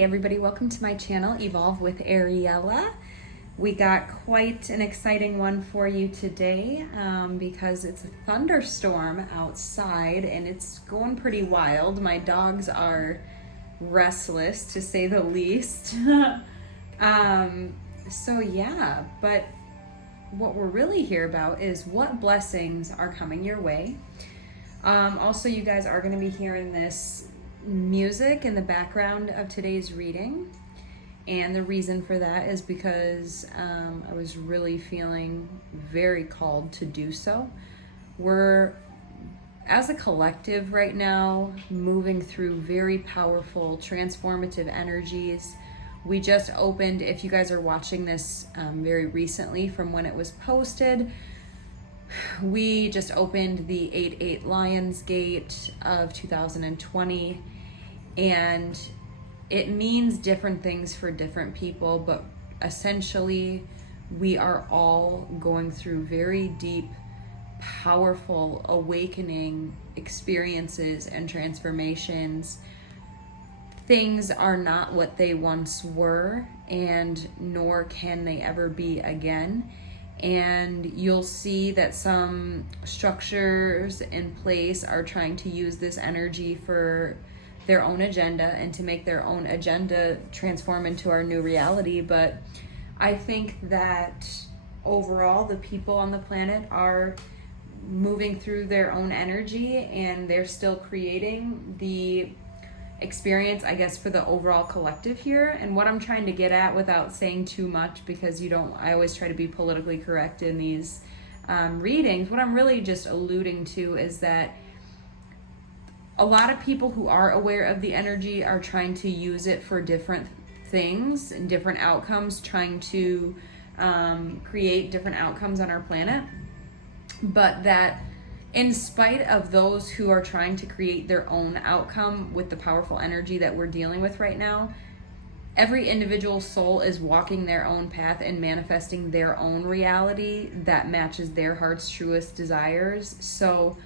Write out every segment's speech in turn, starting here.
Hey everybody, welcome to my channel, Evolve with Aariela. We got quite an exciting one for you today because it's a thunderstorm outside and it's going pretty wild. My dogs are restless to say the least. So yeah, but what we're really here about is what blessings are coming your way. Also, you guys are going to be hearing this music in the background of today's reading, and the reason for that is because I was really feeling very called to do so. We're, as a collective right now, moving through very powerful transformative energies. We just opened, if you guys are watching this very recently from when it was posted, we just opened the 8/8 Lionsgate of 2020, and it means different things for different people, but essentially we are all going through very deep, powerful awakening experiences and transformations. Things are not what they once were, and nor can they ever be again. And you'll see that some structures in place are trying to use this energy for their own agenda and to make their own agenda transform into our new reality. But I think that overall the people on the planet are moving through their own energy, and they're still creating the experience, I guess, for the overall collective here. And what I'm trying to get at, without saying too much, because I always try to be politically correct in these readings, what I'm really just alluding to is that a lot of people who are aware of the energy are trying to use it for different things and different outcomes, trying to create different outcomes on our planet. But that in spite of those who are trying to create their own outcome with the powerful energy that we're dealing with right now, every individual soul is walking their own path and manifesting their own reality that matches their heart's truest desires. So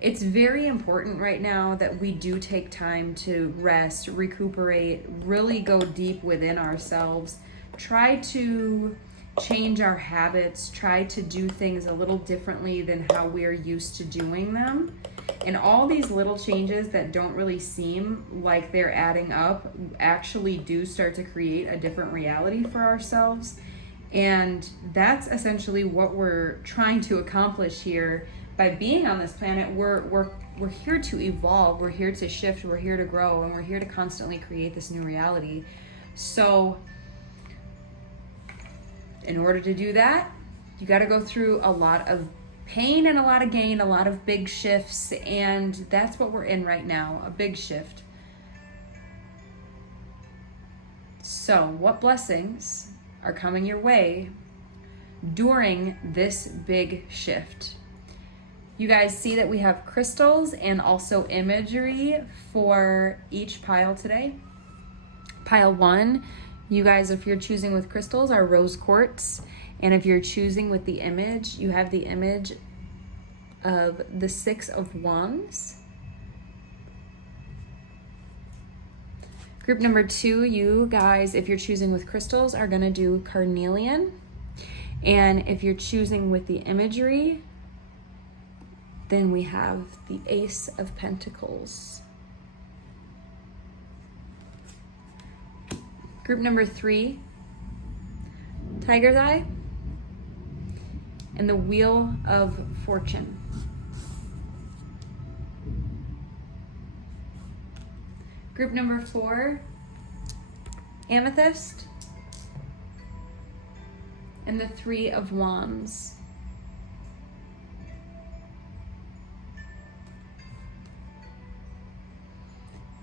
it's very important right now that we do take time to rest, recuperate, really go deep within ourselves, try to change our habits, try to do things a little differently than how we're used to doing them. And all these little changes that don't really seem like they're adding up actually do start to create a different reality for ourselves. And that's essentially what we're trying to accomplish here by being on this planet. We're here to evolve, we're here to shift, we're here to grow, and we're here to constantly create this new reality. So in order to do that, you got to go through a lot of pain and a lot of gain, a lot of big shifts, and that's what we're in right now, a big shift. So what blessings are coming your way during this big shift? You guys see that we have crystals and also imagery for each pile today. Pile 1, you guys, if you're choosing with crystals, are rose quartz. And if you're choosing with the image, you have the image of the 6 of Wands. Group number 2, you guys, if you're choosing with crystals, are going to do carnelian. And if you're choosing with the imagery, then we have the Ace of Pentacles. Group number 3, Tiger's Eye, and the Wheel of Fortune. Group number 4, Amethyst, and the 3 of Wands.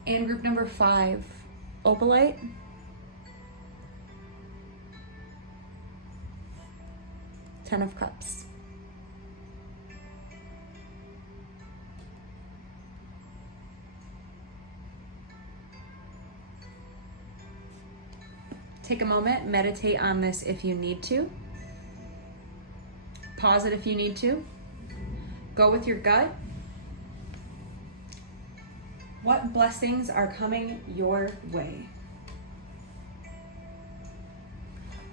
And group number 5, Opalite, Ten of Cups. Take a moment, meditate on this if you need to. Pause it if you need to. Go with your gut. What blessings are coming your way?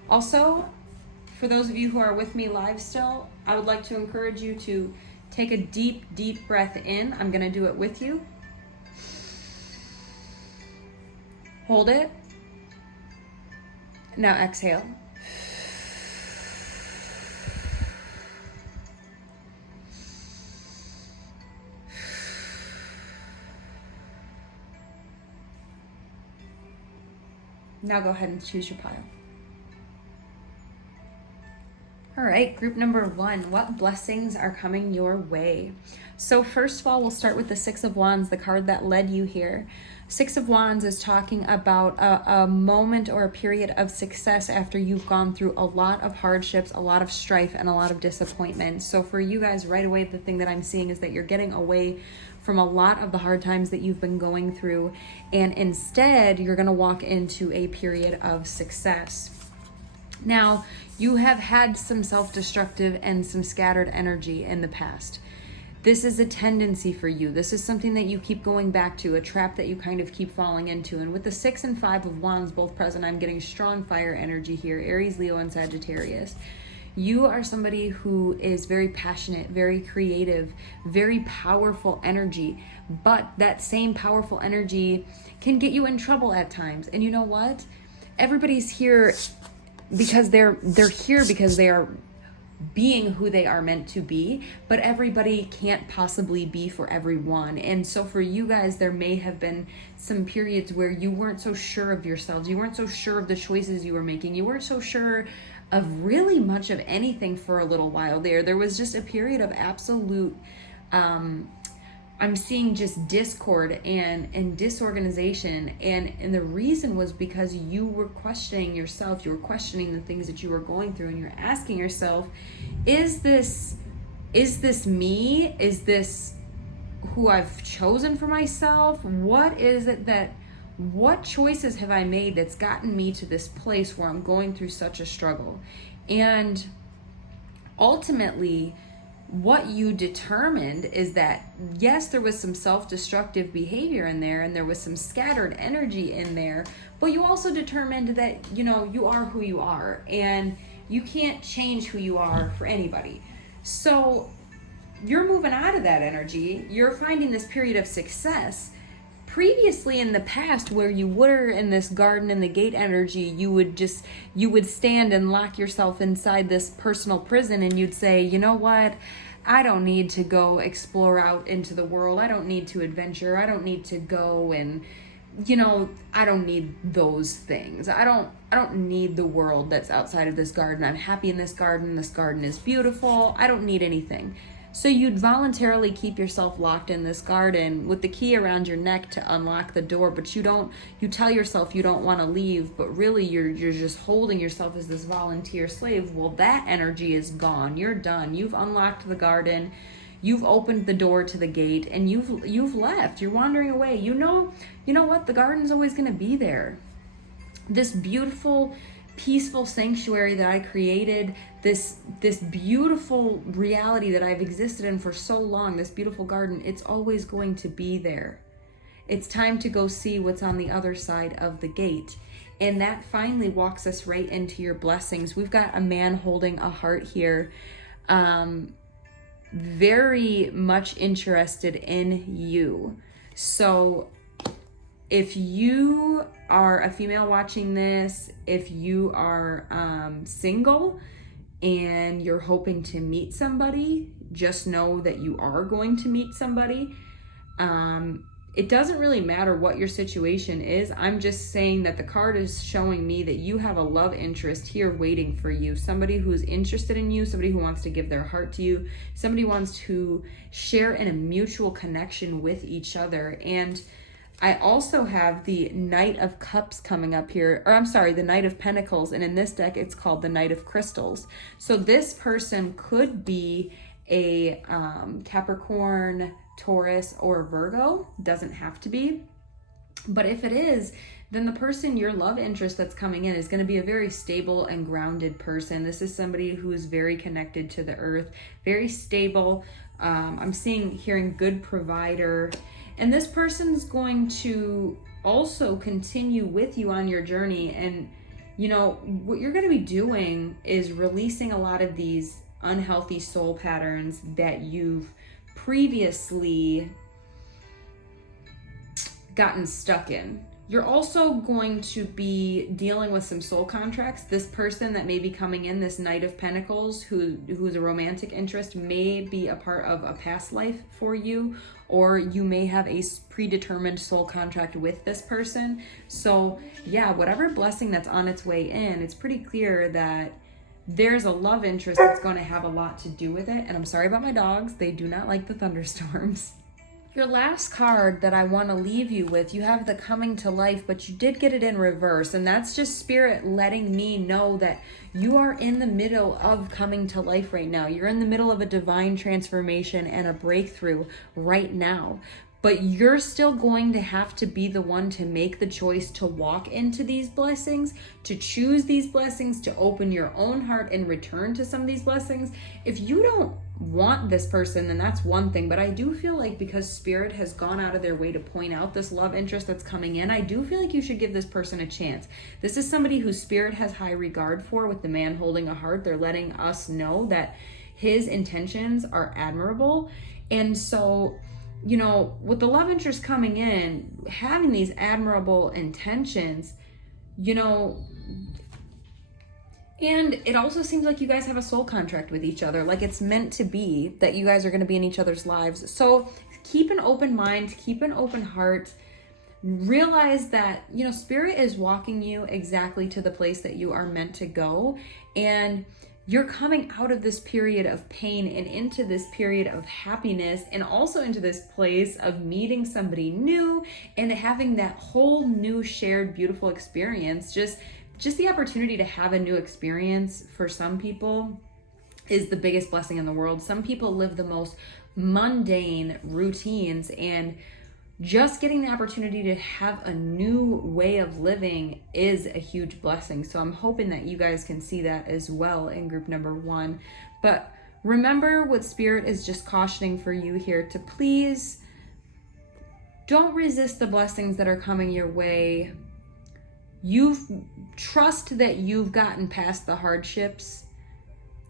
Also, for those of you who are with me live still, I would like to encourage you to take a deep, deep breath in. I'm going to do it with you. Hold it. Now exhale. Now go ahead and choose your pile. All right, group number 1, what blessings are coming your way? So first of all, we'll start with the Six of Wands, the card that led you here. Six of Wands is talking about a moment or a period of success after you've gone through a lot of hardships, a lot of strife, and a lot of disappointment. So for you guys, right away, the thing that I'm seeing is that you're getting away from a lot of the hard times that you've been going through, and instead you're going to walk into a period of success. Now, you have had some self-destructive and some scattered energy in the past. This is a tendency for you. This is something that you keep going back to, a trap that you kind of keep falling into. And with the 6 and 5 of Wands both present, I'm getting strong fire energy here, Aries, Leo, and Sagittarius. You are somebody who is very passionate, very creative, very powerful energy, but that same powerful energy can get you in trouble at times. And you know what? Everybody's here because they're here because they are being who they are meant to be, but everybody can't possibly be for everyone. And so for you guys, there may have been some periods where you weren't so sure of yourselves. You weren't so sure of the choices you were making. You weren't so sure of really much of anything for a little while there. There was just a period of absolute, I'm seeing just discord and disorganization. And the reason was because you were questioning yourself. You were questioning the things that you were going through, and you're asking yourself, is this me? Is this who I've chosen for myself? What choices have I made that's gotten me to this place where I'm going through such a struggle? And ultimately, what you determined is that, yes, there was some self-destructive behavior in there, and there was some scattered energy in there, but you also determined that, you are who you are, and you can't change who you are for anybody. So you're moving out of that energy. You're finding this period of success. Previously in the past, where you were in this garden and the gate energy, you would stand and lock yourself inside this personal prison, and you'd say, you know what? I don't need to go explore out into the world. I don't need to adventure. I don't need to go and, I don't need those things. I don't need the world that's outside of this garden. I'm happy in this garden. This garden is beautiful. I don't need anything. So you'd voluntarily keep yourself locked in this garden with the key around your neck to unlock the door, but you tell yourself you don't want to leave, but really you're just holding yourself as this volunteer slave. Well, that energy is gone. You're done. You've unlocked the garden. You've opened the door to the gate, and you've left. You're wandering away. You know what? The garden's always going to be there. This beautiful, peaceful sanctuary that I created, this beautiful reality that I've existed in for so long, this beautiful garden, it's always going to be there. It's time to go see what's on the other side of the gate. And that finally walks us right into your blessings. We've got a man holding a heart here, very much interested in you. So if you are a female watching this, if you are single and you're hoping to meet somebody, just know that you are going to meet somebody. It doesn't really matter what your situation is. I'm just saying that the card is showing me that you have a love interest here waiting for you. Somebody who's interested in you, somebody who wants to give their heart to you, somebody wants to share in a mutual connection with each other. And I also have the Knight of Cups coming up here, the Knight of Pentacles, and in this deck it's called the Knight of Crystals. So this person could be a Capricorn, Taurus, or Virgo. Doesn't have to be. But if it is, then the person, your love interest that's coming in, is going to be a very stable and grounded person. This is somebody who is very connected to the earth, very stable. I'm hearing good provider. And this person's going to also continue with you on your journey. And you know, what you're going to be doing is releasing a lot of these unhealthy soul patterns that you've previously gotten stuck in. You're also going to be dealing with some soul contracts. This person that may be coming in, this Knight of Pentacles, who's a romantic interest, may be a part of a past life for you, or you may have a predetermined soul contract with this person. So yeah, whatever blessing that's on its way in, it's pretty clear that there's a love interest that's going to have a lot to do with it. And I'm sorry about my dogs. They do not like the thunderstorms. Your last card that I want to leave you with, you have the coming to life, but you did get it in reverse. And that's just spirit letting me know that you are in the middle of coming to life right now. You're in the middle of a divine transformation and a breakthrough right now. But you're still going to have to be the one to make the choice to walk into these blessings, to choose these blessings, to open your own heart and return to some of these blessings. If you don't want this person, then that's one thing. But I do feel like because spirit has gone out of their way to point out this love interest that's coming in, I do feel like you should give this person a chance. This is somebody who spirit has high regard for. With the man holding a heart, they're letting us know that his intentions are admirable. And so, you know, with the love interest coming in, having these admirable intentions, you know, and it also seems like you guys have a soul contract with each other, like it's meant to be that you guys are going to be in each other's lives. So keep an open mind, keep an open heart, realize that, you know, spirit is walking you exactly to the place that you are meant to go. And you're coming out of this period of pain and into this period of happiness, and also into this place of meeting somebody new and having that whole new shared beautiful experience. Just the opportunity to have a new experience for some people is the biggest blessing in the world. Some people live the most mundane routines, and just getting the opportunity to have a new way of living is a huge blessing. So I'm hoping that you guys can see that as well in group number 1. But remember what spirit is just cautioning for you here, to please don't resist the blessings that are coming your way. Trust that you've gotten past the hardships.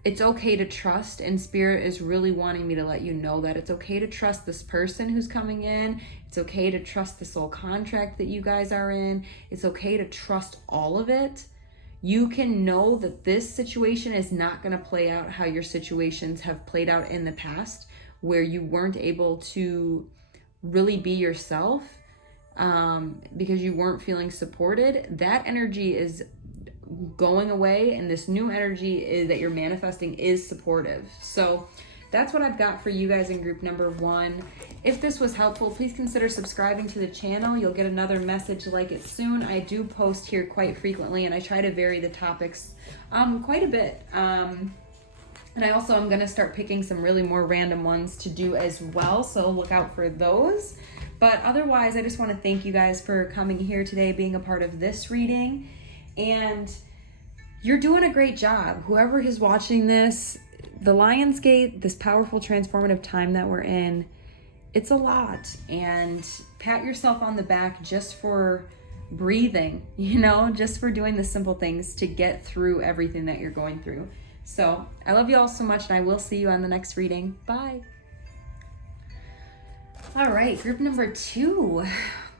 It's okay to trust, and spirit is really wanting me to let you know that it's okay to trust this person who's coming in. It's okay to trust the soul contract that you guys are in. It's okay to trust all of it. You can know that this situation is not going to play out how your situations have played out in the past, where you weren't able to really be yourself because you weren't feeling supported. That energy is going away, and this new energy that you're manifesting is supportive. So that's what I've got for you guys in group number 1. If this was helpful, please consider subscribing to the channel. You'll get another message like it soon. I do post here quite frequently, and I try to vary the topics quite a bit. And I also am going to start picking some really more random ones to do as well, so look out for those. But otherwise, I just want to thank you guys for coming here today, being a part of this reading. And you're doing a great job. Whoever is watching this, the Lionsgate, this powerful transformative time that we're in, it's a lot. And pat yourself on the back just for breathing, you know, just for doing the simple things to get through everything that you're going through. So I love you all so much, and I will see you on the next reading. Bye. All right, group number 2.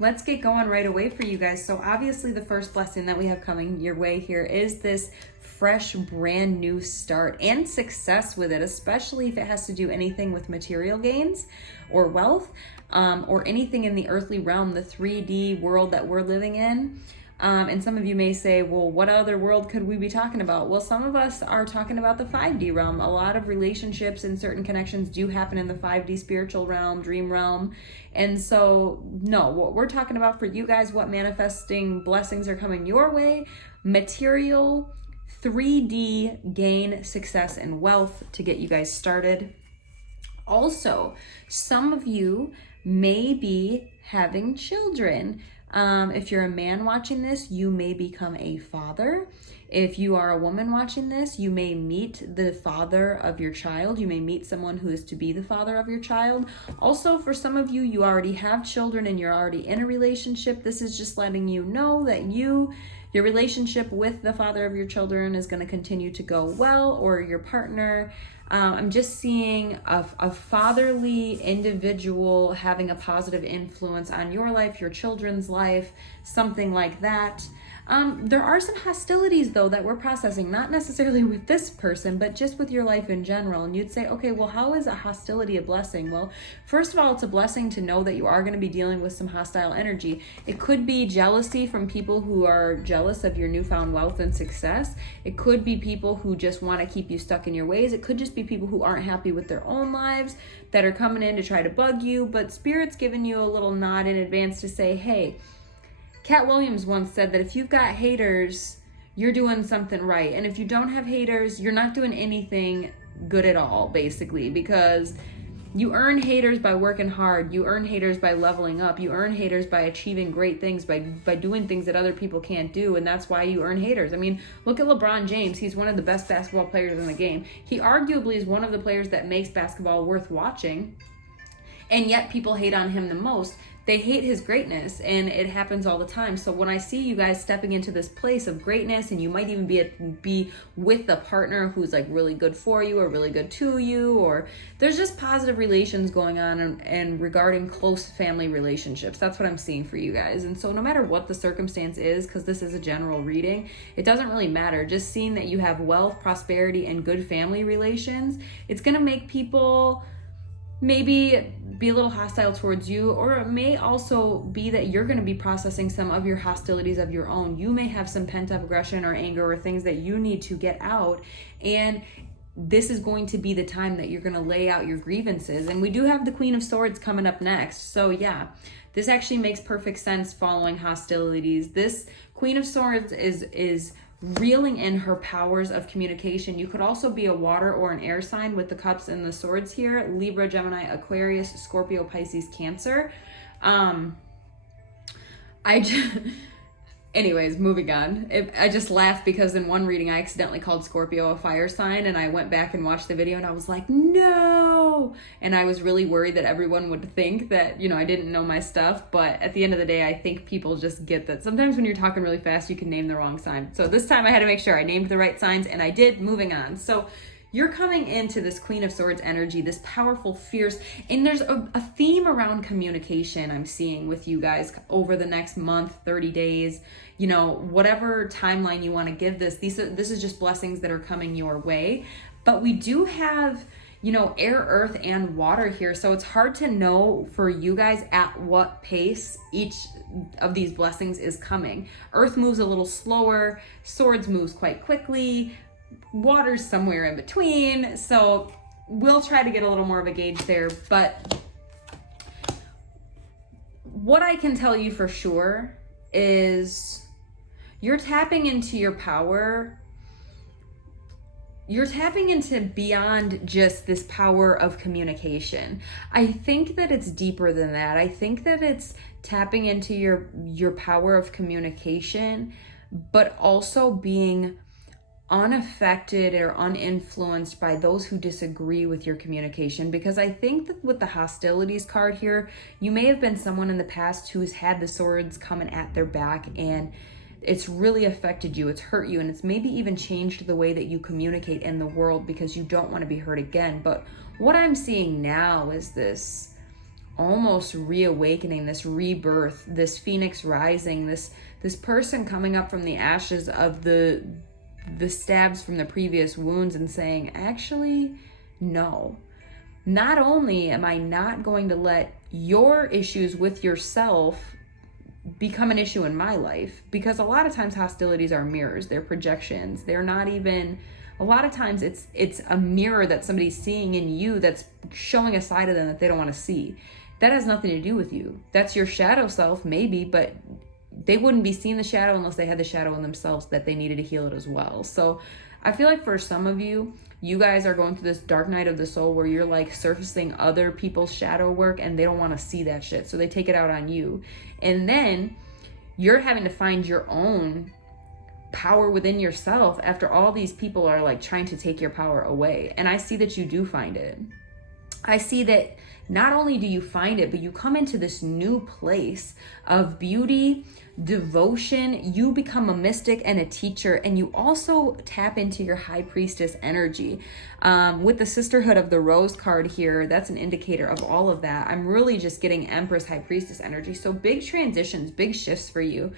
Let's get going right away for you guys. So obviously the first blessing that we have coming your way here is this fresh, brand new start and success with it, especially if it has to do anything with material gains or wealth, or anything in the earthly realm, the 3D world that we're living in. And some of you may say, well, what other world could we be talking about? Well, some of us are talking about the 5D realm. A lot of relationships and certain connections do happen in the 5D spiritual realm, dream realm. And so, no, what we're talking about for you guys, what manifesting blessings are coming your way, material, 3D gain, success, and wealth to get you guys started. Also, some of you may be having children. If you're a man watching this, you may become a father. If you are a woman watching this, you may meet the father of your child. You may meet someone who is to be the father of your child. Also, for some of you, you already have children and you're already in a relationship. This is just letting you know that your relationship with the father of your children is going to continue to go well, or your partner. I'm just seeing a fatherly individual having a positive influence on your life, your children's life, something like that. There are some hostilities though that we're processing, not necessarily with this person, but just with your life in general. And you'd say, okay, well, how is a hostility a blessing? Well, first of all, it's a blessing to know that you are going to be dealing with some hostile energy. It could be jealousy from people who are jealous of your newfound wealth and success. It could be people who just want to keep you stuck in your ways. It could just be people who aren't happy with their own lives that are coming in to try to bug you. But Spirit's giving you a little nod in advance to say, hey, Cat Williams once said that if you've got haters, you're doing something right. And if you don't have haters, you're not doing anything good at all, basically, because you earn haters by working hard. You earn haters by leveling up. You earn haters by achieving great things, by doing things that other people can't do. And that's why you earn haters. I mean, look at LeBron James. He's one of the best basketball players in the game. He arguably is one of the players that makes basketball worth watching. And yet people hate on him the most. They hate his greatness, and it happens all the time. So when I see you guys stepping into this place of greatness, and you might even be with a partner who's like really good for you or really good to you, or there's just positive relations going on and regarding close family relationships. That's what I'm seeing for you guys. And so no matter what the circumstance is, because this is a general reading, it doesn't really matter. Just seeing that you have wealth, prosperity, and good family relations, it's going to make people maybe be a little hostile towards you, or it may also be that you're going to be processing some of your hostilities of your own. You may have some pent-up aggression or anger or things that you need to get out, and this is going to be the time that you're going to lay out your grievances. And we do have the Queen of Swords coming up next, so yeah, this actually makes perfect sense following hostilities. This Queen of Swords is reeling in her powers of communication. You could also be a water or an air sign with the cups and the swords here. Libra, Gemini, Aquarius, Scorpio, Pisces, Cancer. Anyways, moving on. I just laughed because in one reading I accidentally called Scorpio a fire sign, and I went back and watched the video and I was like, no! And I was really worried that everyone would think that, I didn't know my stuff, but at the end of the day, I think people just get that sometimes when you're talking really fast, you can name the wrong sign. So this time I had to make sure I named the right signs, and I did. Moving on. So you're coming into this Queen of Swords energy, this powerful, fierce, and there's a theme around communication I'm seeing with you guys over the next month, 30 days, whatever timeline you want to give this. This is just blessings that are coming your way. But we do have, air, earth, and water here. So it's hard to know for you guys at what pace each of these blessings is coming. Earth moves a little slower, swords moves quite quickly, water's somewhere in between. So we'll try to get a little more of a gauge there. But what I can tell you for sure is you're tapping into your power. You're tapping into beyond just this power of communication. I think that it's deeper than that. I think that it's tapping into your power of communication, but also being unaffected or uninfluenced by those who disagree with your communication. Because I think that with the hostilities card here, you may have been someone in the past who's had the swords coming at their back, and it's really affected you, it's hurt you, and it's maybe even changed the way that you communicate in the world because you don't want to be hurt again. But what I'm seeing now is this almost reawakening, this rebirth, this phoenix rising, this person coming up from the ashes of the stabs from the previous wounds and saying, actually, no. Not only am I not going to let your issues with yourself become an issue in my life, because a lot of times hostilities are mirrors, they're projections, they're not even, a lot of times it's a mirror that somebody's seeing in you that's showing a side of them that they don't want to see. That has nothing to do with you. That's your shadow self, maybe, but they wouldn't be seeing the shadow unless they had the shadow in themselves that they needed to heal it as well. So I feel like for some of you, you guys are going through this dark night of the soul where you're like surfacing other people's shadow work and they don't want to see that shit. So they take it out on you. And then you're having to find your own power within yourself after all these people are like trying to take your power away. And I see that you do find it. I see that not only do you find it, but you come into this new place of beauty, devotion. You become a mystic and a teacher, and you also tap into your high priestess energy. With the Sisterhood of the Rose card here, that's an indicator of all of that. I'm really just getting Empress, high priestess energy. So big transitions, big shifts for you.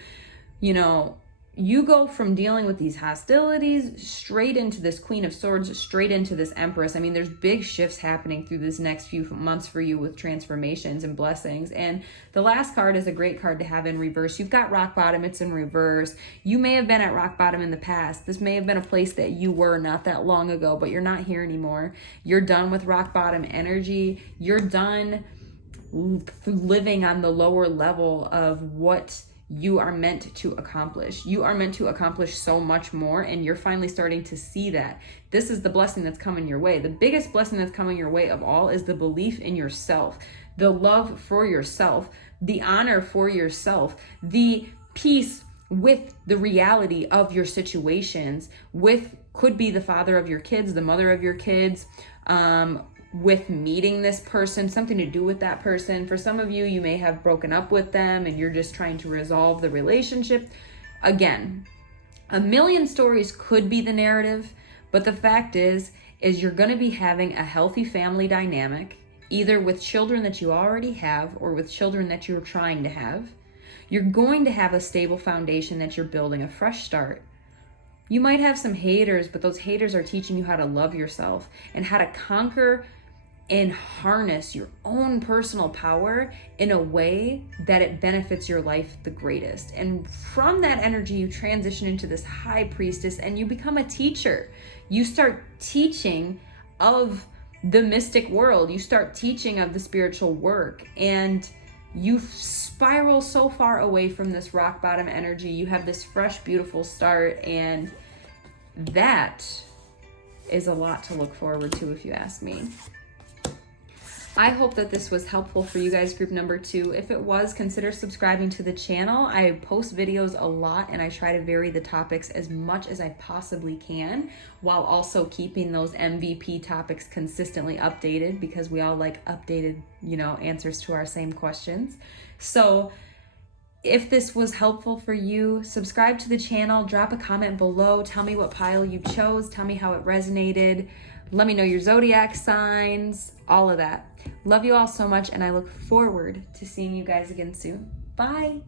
You know, you go from dealing with these hostilities straight into this Queen of Swords, straight into this Empress. I mean, there's big shifts happening through this next few months for you with transformations and blessings. And the last card is a great card to have in reverse. You've got rock bottom, it's in reverse. You may have been at rock bottom in the past. This may have been a place that you were not that long ago, but you're not here anymore. You're done with rock bottom energy. You're done living on the lower level of what you are meant to accomplish. You are meant to accomplish so much more, and you're finally starting to see that. This is the blessing that's coming your way. The biggest blessing that's coming your way of all is the belief in yourself, the love for yourself, the honor for yourself, the peace with the reality of your situations, with could be the father of your kids, the mother of your kids, with meeting this person, something to do with that person. For some of you, you may have broken up with them and you're just trying to resolve the relationship. Again, a million stories could be the narrative, but the fact is you're going to be having a healthy family dynamic, either with children that you already have or with children that you're trying to have. You're going to have a stable foundation that you're building, a fresh start. You might have some haters, but those haters are teaching you how to love yourself and how to conquer and harness your own personal power in a way that it benefits your life the greatest. And from that energy, you transition into this high priestess and you become a teacher. You start teaching of the mystic world. You start teaching of the spiritual work, and you spiral so far away from this rock bottom energy. You have this fresh, beautiful start, and that is a lot to look forward to, if you ask me. I hope that this was helpful for you guys, group number 2. If it was, consider subscribing to the channel. I post videos a lot and I try to vary the topics as much as I possibly can, while also keeping those MVP topics consistently updated, because we all like updated, answers to our same questions. So if this was helpful for you, subscribe to the channel, drop a comment below, tell me what pile you chose, tell me how it resonated. Let me know your zodiac signs, all of that. Love you all so much, and I look forward to seeing you guys again soon. Bye.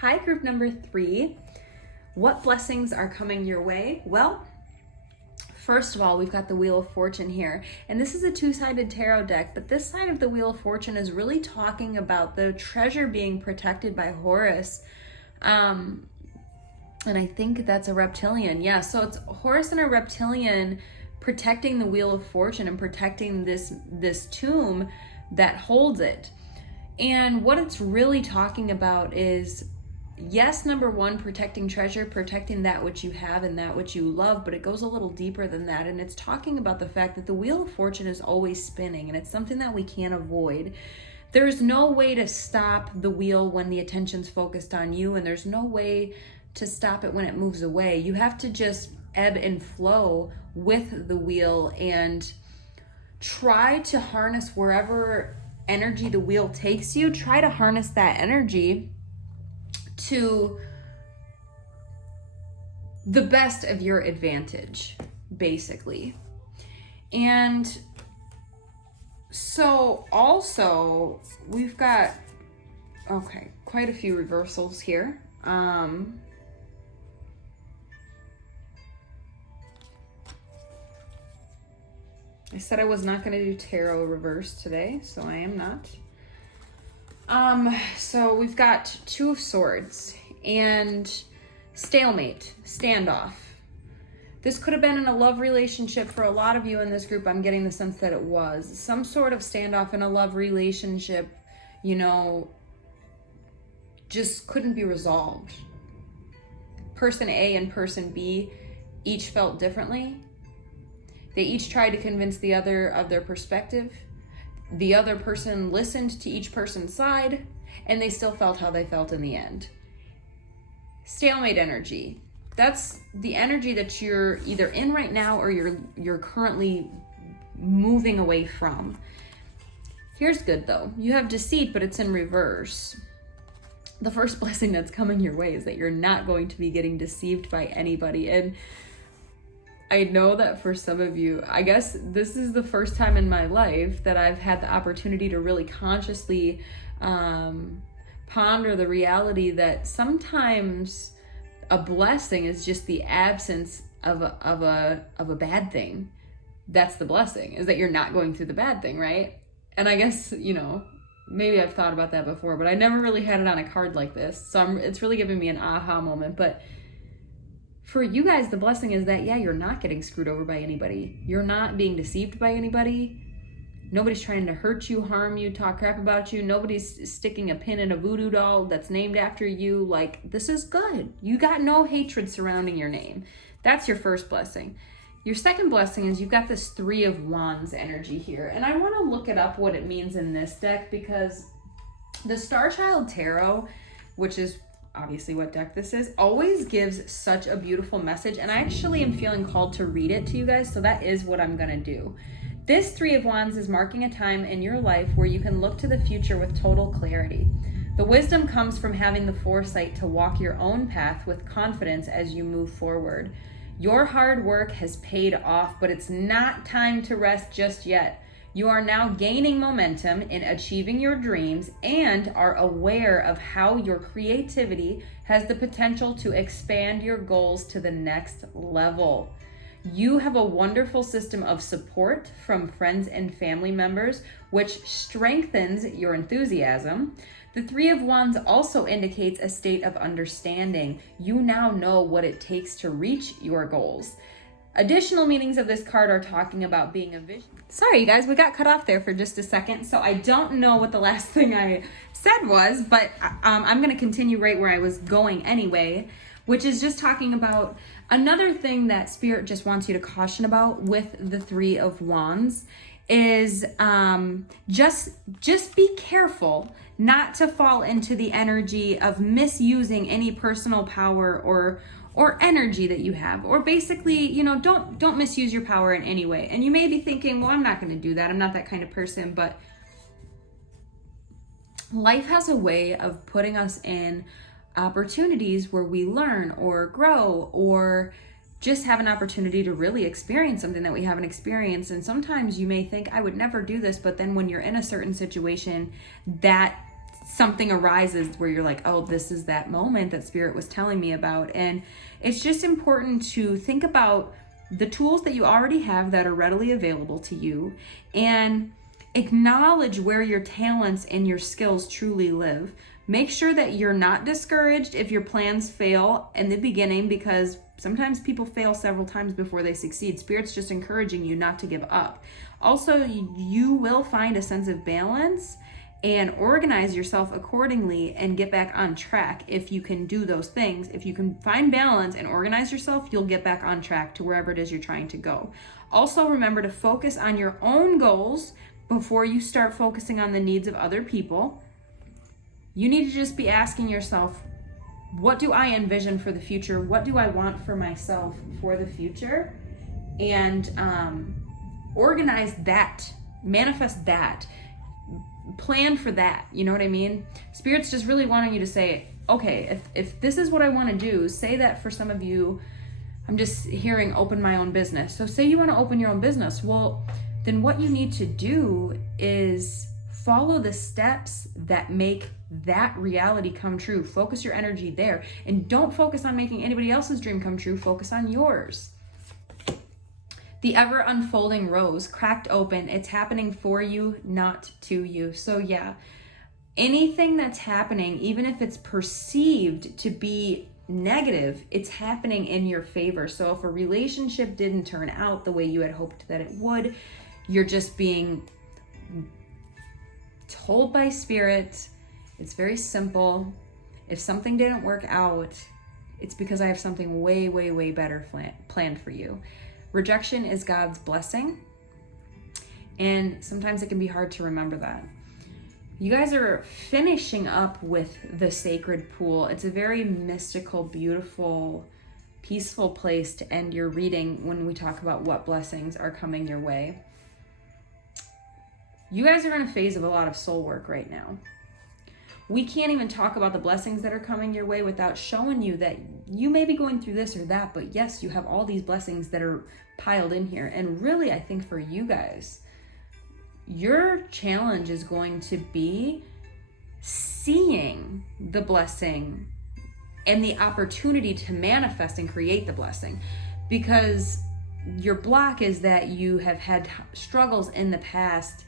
Hi, group number 3. What blessings are coming your way? Well, first of all, we've got the Wheel of Fortune here, and this is a 2-sided tarot deck, but this side of the Wheel of Fortune is really talking about the treasure being protected by Horus. And I think that's a reptilian. Yeah, so it's Horus and a reptilian protecting the Wheel of Fortune and protecting this tomb that holds it. And what it's really talking about is, yes, number 1, protecting treasure, protecting that which you have and that which you love, but it goes a little deeper than that. And it's talking about the fact that the Wheel of Fortune is always spinning, and it's something that we can't avoid. There's no way to stop the wheel when the attention's focused on you, and there's no way to stop it when it moves away. You have to just ebb and flow with the wheel and try to harness wherever energy the wheel takes you. Try to harness that energy to the best of your advantage, basically. And so also we've got, quite a few reversals here. I said I was not going to do tarot reverse today, so I am not. So we've got 2 of Swords and stalemate, standoff. This could have been in a love relationship for a lot of you in this group. I'm getting the sense that it was some sort of standoff in a love relationship, just couldn't be resolved. Person A and person B each felt differently. They each tried to convince the other of their perspective. The other person listened to each person's side, and they still felt how they felt in the end. Stalemate energy. That's the energy that you're either in right now or you're currently moving away from. Here's good though. You have deceit, but it's in reverse. The first blessing that's coming your way is that you're not going to be getting deceived by anybody. And I know that for some of you, I guess this is the first time in my life that I've had the opportunity to really consciously ponder the reality that sometimes a blessing is just the absence of a bad thing. That's the blessing, is that you're not going through the bad thing, right? And I guess, maybe I've thought about that before, but I never really had it on a card like this. So it's really giving me an aha moment. But for you guys, the blessing is that, yeah, you're not getting screwed over by anybody. You're not being deceived by anybody. Nobody's trying to hurt you, harm you, talk crap about you. Nobody's sticking a pin in a voodoo doll that's named after you. Like, this is good. You got no hatred surrounding your name. That's your first blessing. Your second blessing is you've got this 3 of Wands energy here. And I want to look it up what it means in this deck, because the Star Child Tarot, which is obviously what deck this is, always gives such a beautiful message. And I actually am feeling called to read it to you guys. So that is what I'm going to do. This 3 of Wands is marking a time in your life where you can look to the future with total clarity. The wisdom comes from having the foresight to walk your own path with confidence as you move forward. Your hard work has paid off, but it's not time to rest just yet. You are now gaining momentum in achieving your dreams and are aware of how your creativity has the potential to expand your goals to the next level. You have a wonderful system of support from friends and family members, which strengthens your enthusiasm. The 3 of Wands also indicates a state of understanding. You now know what it takes to reach your goals. Additional meanings of this card are talking about being a vision. Sorry, you guys, we got cut off there for just a second, so I don't know what the last thing I said was, but I'm going to continue right where I was going anyway, which is just talking about another thing that Spirit just wants you to caution about with the 3 of Wands is just be careful not to fall into the energy of misusing any personal power or energy that you have, or basically, don't misuse your power in any way. And you may be thinking, well, I'm not going to do that. I'm not that kind of person. But life has a way of putting us in opportunities where we learn or grow or just have an opportunity to really experience something that we haven't experienced. And sometimes you may think, I would never do this, but then when you're in a certain situation, that something arises where you're like, oh, this is that moment that Spirit was telling me about. And it's just important to think about the tools that you already have that are readily available to you and acknowledge where your talents and your skills truly live. Make sure that you're not discouraged if your plans fail in the beginning, because sometimes people fail several times before they succeed. Spirit's just encouraging you not to give up. Also, you will find a sense of balance and organize yourself accordingly and get back on track if you can do those things. If you can find balance and organize yourself, you'll get back on track to wherever it is you're trying to go. Also, remember to focus on your own goals before you start focusing on the needs of other people. You need to just be asking yourself, what do I envision for the future? What do I want for myself for the future? And organize that, manifest that, plan for that. You know what I mean? Spirit's just really wanting you to say, okay, if this is what I want to do, say that for some of you, I'm just hearing open my own business. So say you want to open your own business. Well, then what you need to do is follow the steps that make that reality come true. Focus your energy there. And don't focus on making anybody else's dream come true. Focus on yours. The ever unfolding rose cracked open. It's happening for you, not to you. So yeah, anything that's happening, even if it's perceived to be negative, it's happening in your favor. So if a relationship didn't turn out the way you had hoped that it would, you're just being told by Spirit. It's very simple. If something didn't work out, it's because I have something way, way, way better planned for you. Rejection is God's blessing. And sometimes it can be hard to remember that. You guys are finishing up with the sacred pool. It's a very mystical, beautiful, peaceful place to end your reading when we talk about what blessings are coming your way. You guys are in a phase of a lot of soul work right now. We can't even talk about the blessings that are coming your way without showing you that you may be going through this or that, but yes, you have all these blessings that are piled in here. And really, I think for you guys, your challenge is going to be seeing the blessing and the opportunity to manifest and create the blessing, because your block is that you have had struggles in the past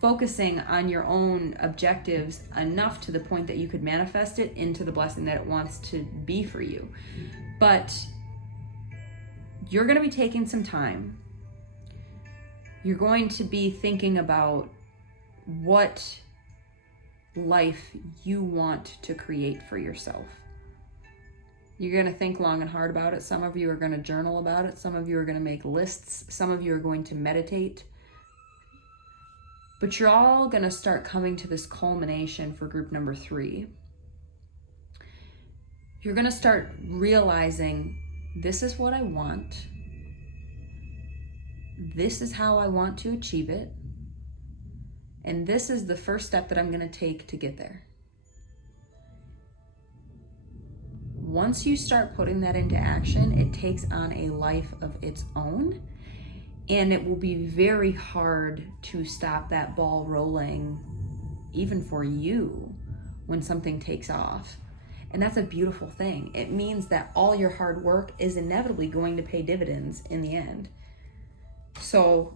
focusing on your own objectives enough to the point that you could manifest it into the blessing that it wants to be for you. But you're going to be taking some time. You're going to be thinking about what life you want to create for yourself. You're going to think long and hard about it. Some of you are going to journal about it. Some of you are going to make lists. Some of you are going to meditate. But you're all going to start coming to this culmination for group number 3. You're going to start realizing, this is what I want. This is how I want to achieve it. And this is the first step that I'm going to take to get there. Once you start putting that into action, it takes on a life of its own. And it will be very hard to stop that ball rolling, even for you, when something takes off. And that's a beautiful thing. It means that all your hard work is inevitably going to pay dividends in the end. So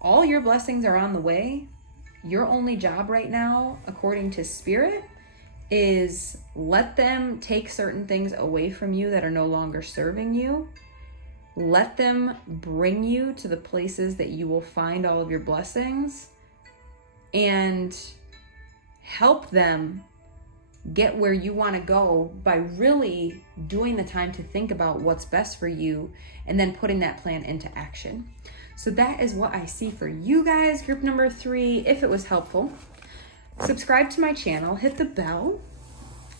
all your blessings are on the way. Your only job right now, according to Spirit, is let them take certain things away from you that are no longer serving you. Let them bring you to the places that you will find all of your blessings, and help them get where you want to go by really doing the time to think about what's best for you and then putting that plan into action. So that is what I see for you guys, group number 3. If it was helpful, subscribe to my channel, hit the bell.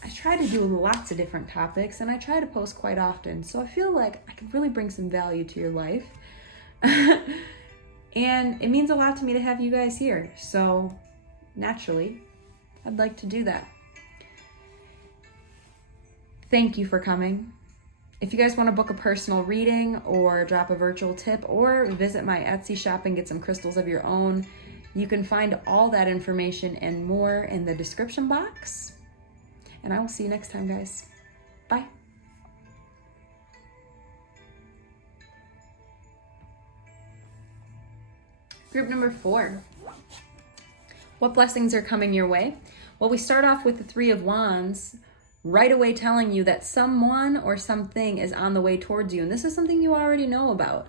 I try to do lots of different topics, and I try to post quite often, so I feel like I can really bring some value to your life. And it means a lot to me to have you guys here, so naturally, I'd like to do that. Thank you for coming. If you guys want to book a personal reading or drop a virtual tip or visit my Etsy shop and get some crystals of your own, you can find all that information and more in the description box. And I will see you next time, guys. Bye. Group number 4. What blessings are coming your way? Well, we start off with the 3 of Wands, right away telling you that someone or something is on the way towards you. And this is something you already know about.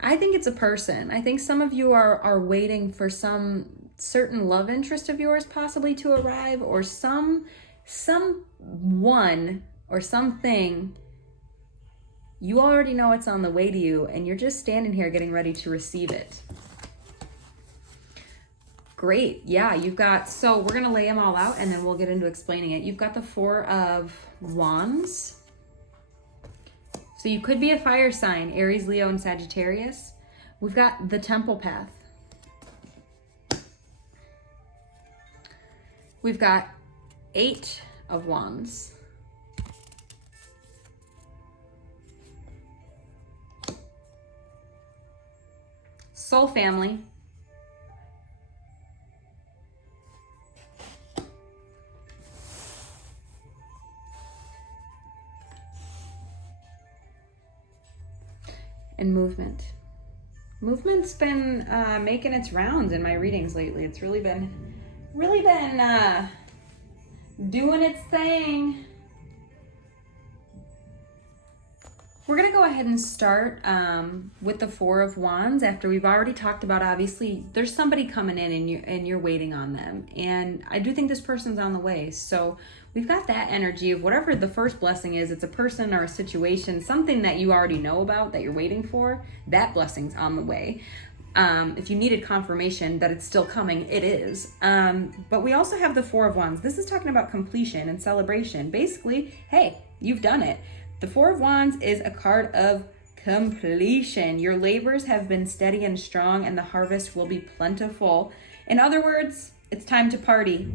I think it's a person. I think some of you are waiting for some certain love interest of yours possibly to arrive, or someone or something. You already know it's on the way to you, and you're just standing here getting ready to receive it. Great. Yeah, you've got, so we're going to lay them all out and then we'll get into explaining it. You've got the 4 of Wands. So you could be a fire sign, Aries, Leo, and Sagittarius. We've got the Temple Path. We've got 8 of Wands. Soul Family. And movement. Movement's been making its rounds in my readings lately. It's really been doing its thing. We're gonna go ahead and start with the 4 of Wands after we've already talked about, obviously, there's somebody coming in and you're waiting on them. And I do think this person's on the way. So we've got that energy of whatever the first blessing is. It's a person or a situation, something that you already know about that you're waiting for. That blessing's on the way. If you needed confirmation that it's still coming, it is. But we also have the Four of Wands. This is talking about completion and celebration. Basically, hey, you've done it. The Four of Wands is a card of completion. Your labors have been steady and strong, and the harvest will be plentiful. In other words, it's time to party.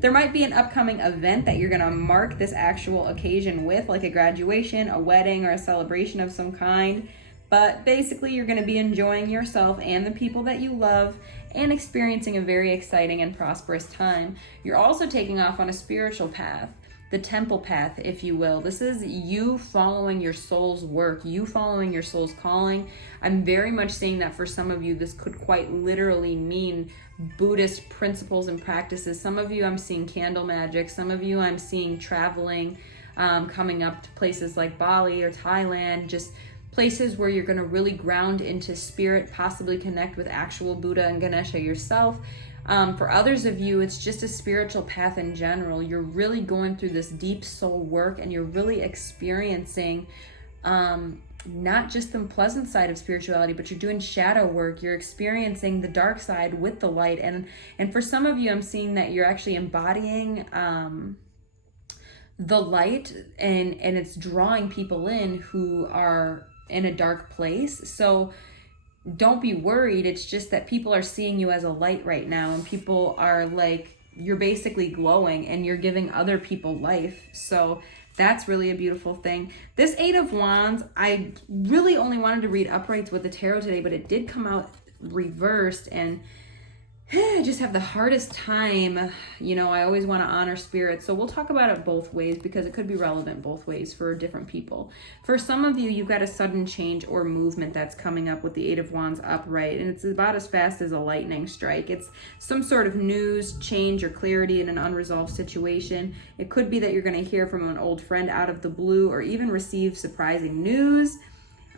There might be an upcoming event that you're going to mark this actual occasion with, like a graduation, a wedding, or a celebration of some kind. But basically, you're going to be enjoying yourself and the people that you love and experiencing a very exciting and prosperous time. You're also taking off on a spiritual path, the temple path, if you will. This is you following your soul's work, you following your soul's calling. I'm very much saying that for some of you, this could quite literally mean Buddhist principles and practices. Some of you, I'm seeing candle magic. Some of you, I'm seeing traveling, coming up to places like Bali or Thailand, just places where you're going to really ground into spirit, possibly connect with actual Buddha and Ganesha yourself. For others of you, it's just a spiritual path in general. You're really going through this deep soul work, and you're really experiencing not just the pleasant side of spirituality, but you're doing shadow work. You're experiencing the dark side with the light. And for some of you, I'm seeing that you're actually embodying the light, and it's drawing people in who are in a dark place. So don't be worried. It's just that people are seeing you as a light right now, and people are like, you're basically glowing and you're giving other people life. So that's really a beautiful thing. This Eight of Wands, I really only wanted to read uprights with the tarot today, but it did come out reversed, and I just have the hardest time. You know, I always want to honor spirit. So we'll talk about it both ways because it could be relevant both ways for different people. For some of you, you've got a sudden change or movement that's coming up with the Eight of Wands upright, and it's about as fast as a lightning strike. It's some sort of news, change, or clarity in an unresolved situation. It could be that you're going to hear from an old friend out of the blue, or even receive surprising news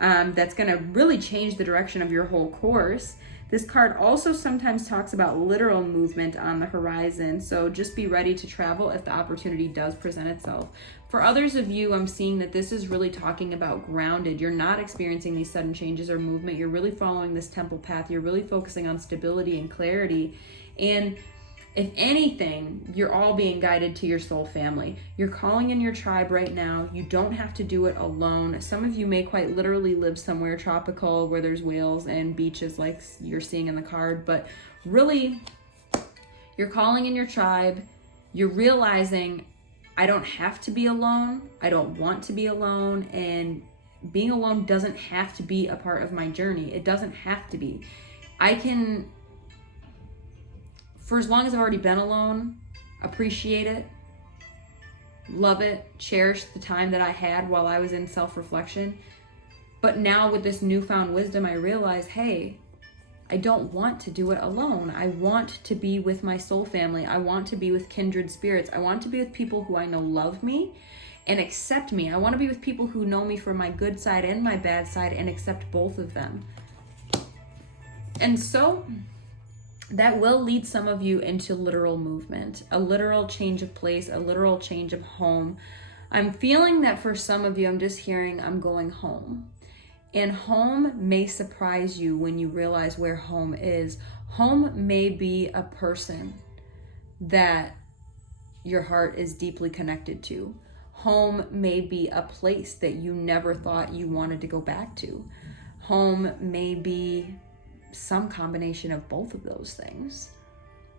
that's going to really change the direction of your whole course. This card also sometimes talks about literal movement on the horizon, so just be ready to travel if the opportunity does present itself. For others of you, I'm seeing that this is really talking about grounded. You're not experiencing these sudden changes or movement. You're really following this temple path. You're really focusing on stability and clarity. And if anything, you're all being guided to your soul family. You're calling in your tribe right now. You don't have to do it alone. Some of you may quite literally live somewhere tropical where there's whales and beaches like you're seeing in the card, but really, you're calling in your tribe. You're realizing, I don't have to be alone. I don't want to be alone. And being alone doesn't have to be a part of my journey. It doesn't have to be. I can, for as long as I've already been alone, appreciate it, love it, cherish the time that I had while I was in self-reflection. But now with this newfound wisdom, I realize, hey, I don't want to do it alone. I want to be with my soul family. I want to be with kindred spirits. I want to be with people who I know love me and accept me. I want to be with people who know me for my good side and my bad side and accept both of them. And so that will lead some of you into literal movement, a literal change of place, a literal change of home. I'm feeling that for some of you, I'm just hearing, I'm going home. And home may surprise you when you realize where home is. Home may be a person that your heart is deeply connected to. Home may be a place that you never thought you wanted to go back to. Home may be some combination of both of those things.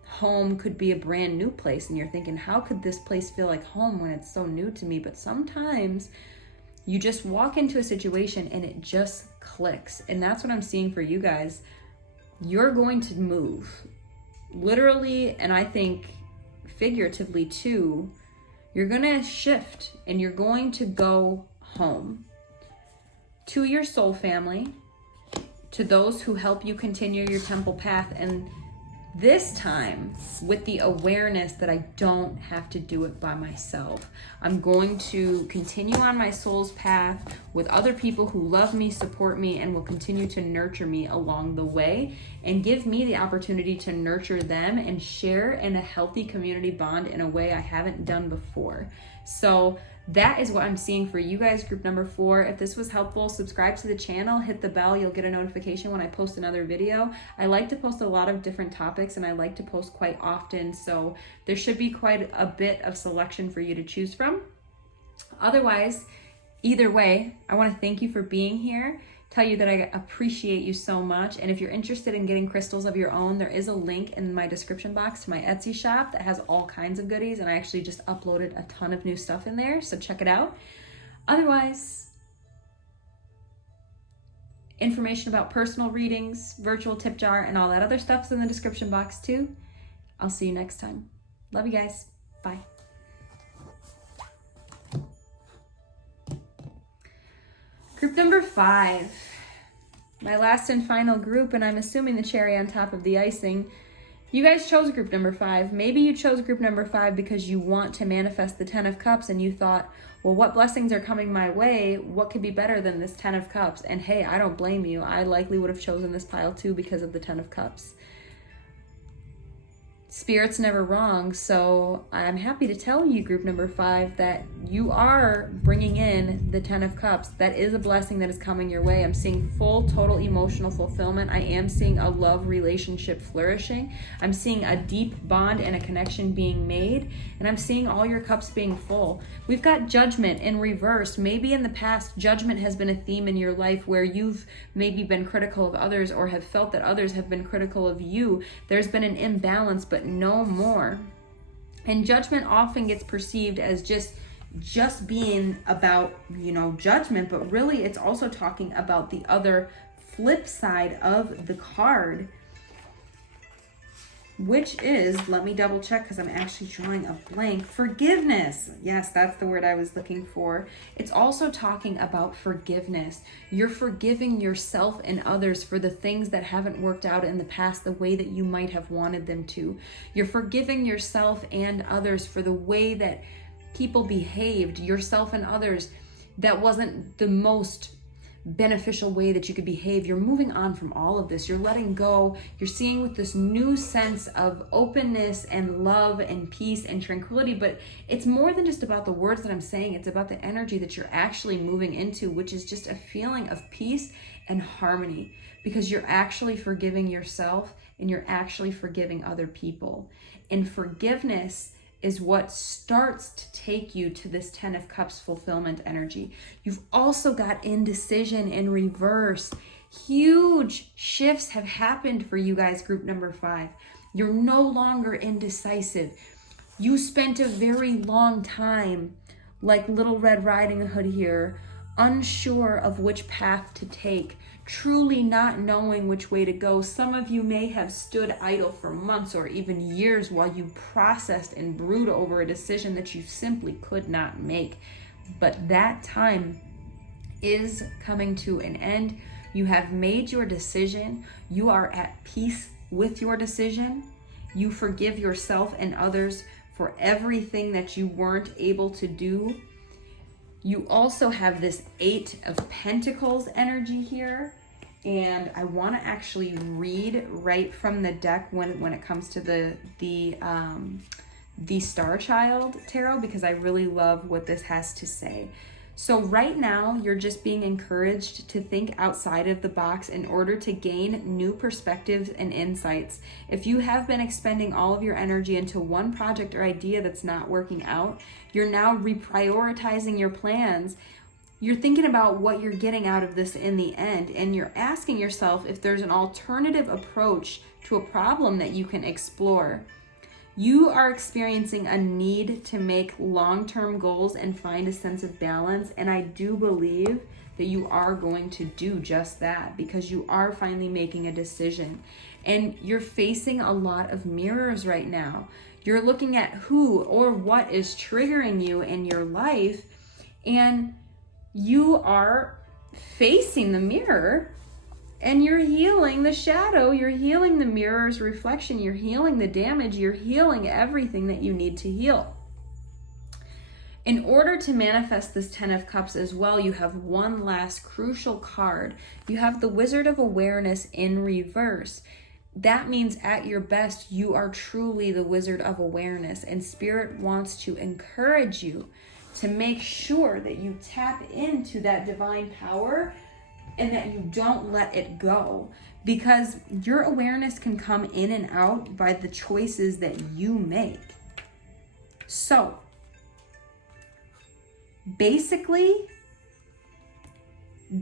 Home could be a brand new place, and you're thinking, how could this place feel like home when it's so new to me? But sometimes you just walk into a situation and it just clicks. And that's what I'm seeing for you guys. You're going to move. Literally, and I think figuratively too, you're going to shift and you're going to go home to your soul family, to those who help you continue your temple path. And This time with the awareness that I don't have to do it by myself. I'm going to continue on my soul's path with other people who love me, support me, and will continue to nurture me along the way and give me the opportunity to nurture them and share in a healthy community bond in a way I haven't done before. So that is what I'm seeing for you guys, group number 4. If this was helpful, subscribe to the channel, hit the bell. You'll get a notification when I post another video. I like to post a lot of different topics and I like to post quite often, so there should be quite a bit of selection for you to choose from. Otherwise, either way, I want to thank you for being here. Tell you that I appreciate you so much. And if you're interested in getting crystals of your own, there is a link in my description box to my Etsy shop that has all kinds of goodies. And I actually just uploaded a ton of new stuff in there, so check it out. Otherwise, information about personal readings, virtual tip jar, and all that other stuff is in the description box too. I'll see you next time. Love you guys. Bye. Group number 5, my last and final group, and I'm assuming the cherry on top of the icing. You guys chose group number 5. Maybe you chose group number 5 because you want to manifest the 10 of Cups and you thought, well, what blessings are coming my way? What could be better than this 10 of Cups? And hey, I don't blame you. I likely would have chosen this pile too because of the 10 of Cups. Spirit's never wrong, so I'm happy to tell you, group number 5, that you are bringing in the 10 of Cups. That is a blessing that is coming your way. I'm seeing full, total emotional fulfillment. I am seeing a love relationship flourishing. I'm seeing a deep bond and a connection being made, and I'm seeing all your cups being full. We've got Judgment in reverse. Maybe in the past, judgment has been a theme in your life where you've maybe been critical of others or have felt that others have been critical of you. There's been an imbalance, but no more. And judgment often gets perceived as just being about, judgment, but really it's also talking about the other flip side of the card, which is, let me double check because I'm actually drawing a blank, forgiveness. Yes, that's the word I was looking for. It's also talking about forgiveness. You're forgiving yourself and others for the things that haven't worked out in the past the way that you might have wanted them to. You're forgiving yourself and others for the way that people behaved, yourself and others, that wasn't the most beneficial way that you could behave. You're moving on from all of this. You're letting go. You're seeing with this new sense of openness and love and peace and tranquility. But it's more than just about the words that I'm saying. It's about the energy that you're actually moving into, which is just a feeling of peace and harmony, because you're actually forgiving yourself and you're actually forgiving other people. And forgiveness is what starts to take you to this 10 of Cups fulfillment energy. You've also got indecision in reverse. Huge shifts have happened for you guys, group number 5. You're no longer indecisive. You spent a very long time, like Little Red Riding Hood here, unsure of which path to take, truly not knowing which way to go. Some of you may have stood idle for months or even years while you processed and brewed over a decision that you simply could not make. But that time is coming to an end. You have made your decision. You are at peace with your decision. You forgive yourself and others for everything that you weren't able to do. You also have this 8 of Pentacles energy here, and I want to actually read right from the deck when it comes to the Star Child Tarot, because I really love what this has to say. So right now, you're just being encouraged to think outside of the box in order to gain new perspectives and insights. If you have been expending all of your energy into one project or idea that's not working out, you're now reprioritizing your plans. You're thinking about what you're getting out of this in the end, and you're asking yourself if there's an alternative approach to a problem that you can explore. You are experiencing a need to make long-term goals and find a sense of balance, and I do believe that you are going to do just that, because you are finally making a decision. And you're facing a lot of mirrors right now. You're looking at who or what is triggering you in your life, and you are facing the mirror And you're healing the shadow, you're healing the mirror's reflection, you're healing the damage, you're healing everything that you need to heal. In order to manifest this 10 of Cups as well, you have one last crucial card. You have the Wizard of Awareness in reverse. That means at your best, you are truly the Wizard of Awareness, and Spirit wants to encourage you to make sure that you tap into that divine power and that you don't let it go, because your awareness can come in and out by the choices that you make. So, basically,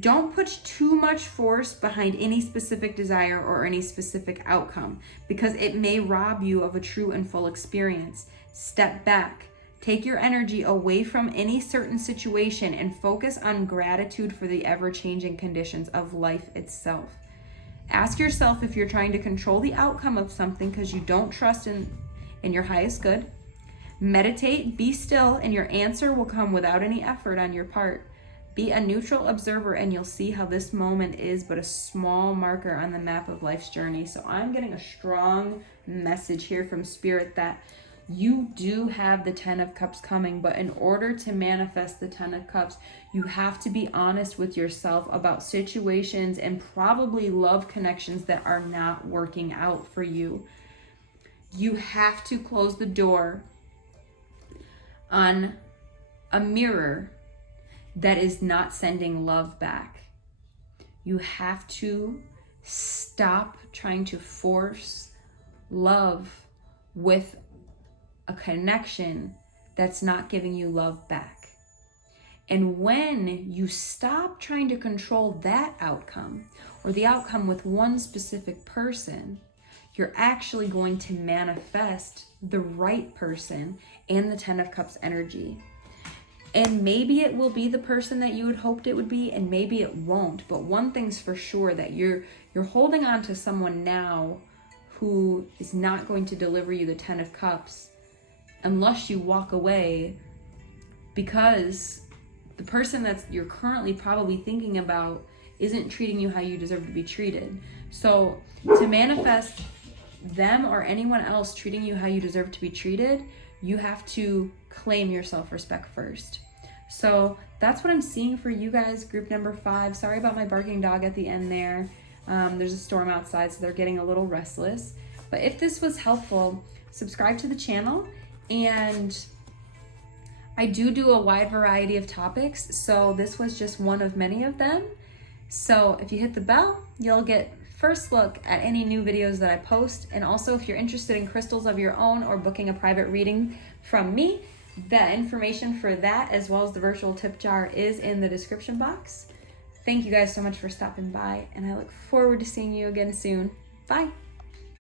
don't put too much force behind any specific desire or any specific outcome, because it may rob you of a true and full experience. Step back. Take your energy away from any certain situation and focus on gratitude for the ever-changing conditions of life itself. Ask yourself if you're trying to control the outcome of something because you don't trust in your highest good. Meditate, be still, and your answer will come without any effort on your part. Be a neutral observer and you'll see how this moment is but a small marker on the map of life's journey. So I'm getting a strong message here from Spirit that you do have the 10 of Cups coming, but in order to manifest the 10 of Cups, you have to be honest with yourself about situations and probably love connections that are not working out for you. You have to close the door on a mirror that is not sending love back. You have to stop trying to force love with a connection that's not giving you love back. And when you stop trying to control that outcome or the outcome with one specific person, you're actually going to manifest the right person and the 10 of Cups energy. And maybe it will be the person that you had hoped it would be, and maybe it won't. But one thing's for sure, that you're holding on to someone now who is not going to deliver you the 10 of Cups unless you walk away, because the person that you're currently probably thinking about isn't treating you how you deserve to be treated. So to manifest them or anyone else treating you how you deserve to be treated, you have to claim your self-respect first. So that's what I'm seeing for you guys, group number 5. Sorry about my barking dog at the end there. There's a storm outside, so they're getting a little restless. But if this was helpful, subscribe to the channel. And I do a wide variety of topics, so this was just one of many of them. So if you hit the bell, you'll get first look at any new videos that I post. And also, if you're interested in crystals of your own or booking a private reading from me, the information for that as well as the virtual tip jar is in the description box. Thank you guys so much for stopping by, and I look forward to seeing you again soon. Bye.